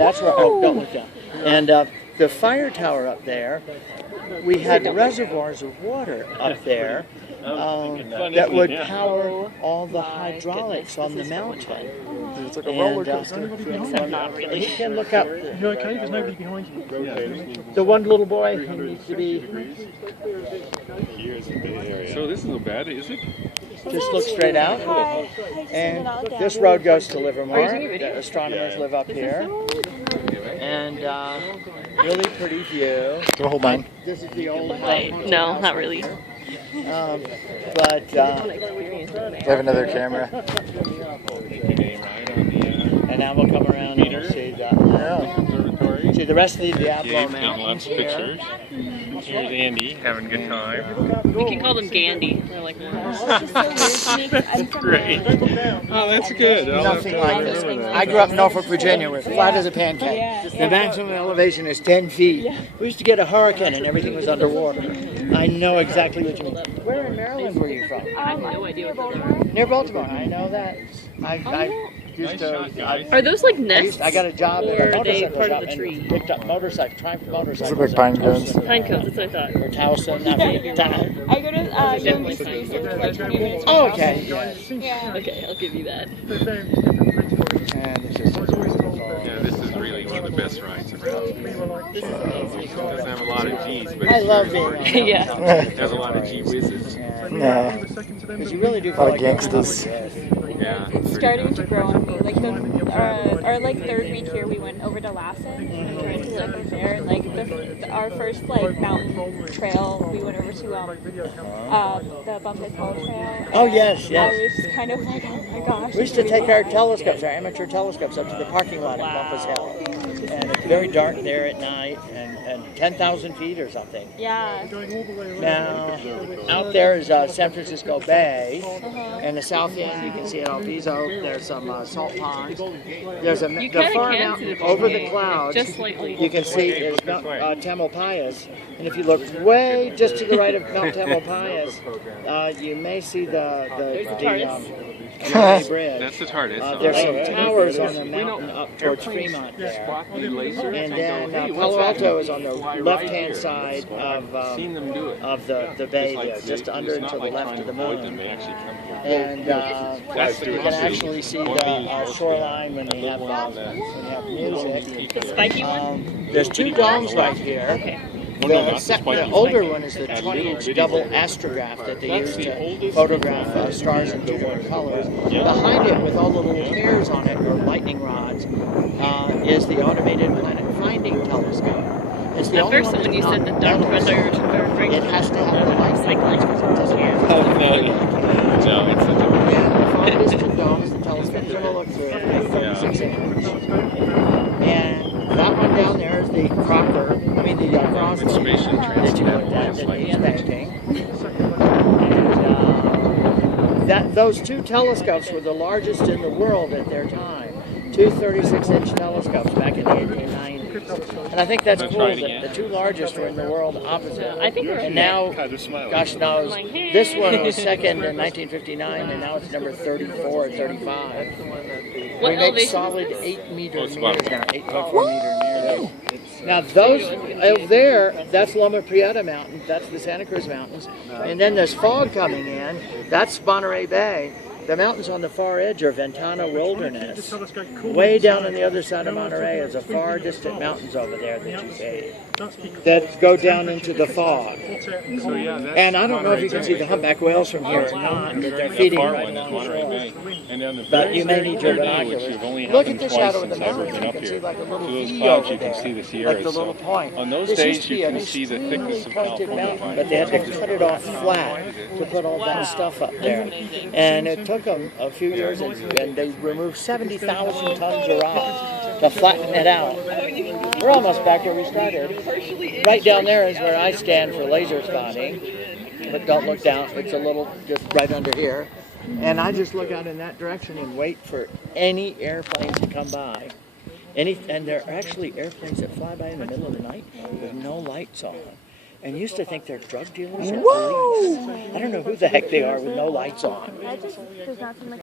That's where, don't look down. And the fire tower up there, we had reservoirs of water up there that would power all the hydraulics on the mountain. It's like a roller coaster. Except not really. You can look up. You okay? There's nobody behind you. The one little boy who needs to be. So this isn't bad, is it? Just look straight out. And this road goes to Livermore. The astronomers live up here. And really pretty view. Can I hold mine? This is the old No, not really. But Do I have another camera? and now we'll come around and we'll see the Observatory. see the rest of the Diablo Taking Mountains lots of here. pictures. Here's Andy having a good time. We can call them Gandhi. They're like Great. Oh, that's good. Nothing like this. I grew up in Norfolk, Virginia, where it's flat as a pancake. The maximum elevation is 10 feet. We used to get a hurricane and everything was underwater. I know exactly what you mean. Where in Maryland were you from? I have no idea what those are. Near Baltimore. I know that. I used to. Are those like nests? I got a job at a Or are they motorcycle part shop of the and tree? picked up motorcycles, triumph motorcycles. Look like pine cones. Pine cones, that's what I thought. Or Towson. I go to UMBC, so it's like 20 minutes. Oh, okay. Yes. Yeah. Okay, I'll give you that. And this is Yeah, this is really one of the best rides around. It doesn't have a lot of G's, but I love being on Yeah. it has a lot of G whizzes. Yeah. because you really do A feel lot like of gangsters. Yeah. It's starting to grow on me. Like our like third week here, we went over to Lassen and we tried to live over there. And like our first like mountain trail, we went over to the Bumpus Hall Trail. Oh, yes, yes. I was kind of like, oh my gosh. We used to take our telescopes, our amateur telescopes, up to the parking lot at Bumpus Hill. And it's very dark there at night, and 10,000 feet or something. Yeah. Now, out there is San Francisco Bay, and the south end, you can see at Alviso, there's some salt ponds. There's the kinda far can mountain see the over bay, the clouds. just slightly. You can see is Mount Tamalpais, and if you look way just to the right of Mount Tamalpais, you may see the bridge. That's the TARDIS. There's some towers on the mountain up towards Fremont there. And then Palo Alto is on the left-hand side of the bay there, just under and to the left of the moon. And you can actually see the shoreline when they have music. The spiky one? There's two domes right here. Okay. The older one is the 20-inch double astrograph that they use to photograph stars in different colors. Behind it, with all the little hairs on it, or lightning rods, is the automated planet finding telescope. It's the At only first, one when you that's said the not dark metal. weather, It has to have the light cycling. No, it's a different. And the farthest two domes, the telescope's going to look through it, 36 inches. And that one down there is the Crocker, the cross Spatial that you looked at, that he's painting. And those two telescopes were the largest in the world at their time. Two 36-inch telescopes back in the 1890s. And I think that's cool that the two largest were in the world opposite. I think And now, gosh knows, this one was second in 1959, and now it's number 34 or 35. What We make elevation solid is this? 8-meter mirrors now, 8.4 meter mirrors. Now those over there, that's Loma Prieta Mountain, that's the Santa Cruz Mountains, and then there's fog coming in, that's Monterey Bay. The mountains on the far edge are Ventana Wilderness. Way down on the other side of Monterey is a far distant mountains over there that you see, that go down into the fog. And I don't know if you can see the humpback whales from here or not, that they're feeding right along the shore. But you may need your binoculars. Look at the shadow of the mountain. You can see like a little V over there, like the little point. On those This days, used to be you an can see the thickness of extremely pointed California. mountain, but they had to cut it off flat to put all that stuff up there. And it took them a few years, and they removed 70,000 tons of rock to flatten it out. We're almost back where we started. Right down there is where I stand for laser spotting, but don't look down. It's a little just right under here. And I just look out in that direction and wait for any airplanes to come by. And there are actually airplanes that fly by in the middle of the night with no lights on. And used to think they're drug dealers or police. I don't know who the heck they are with no lights on. That just does not seem like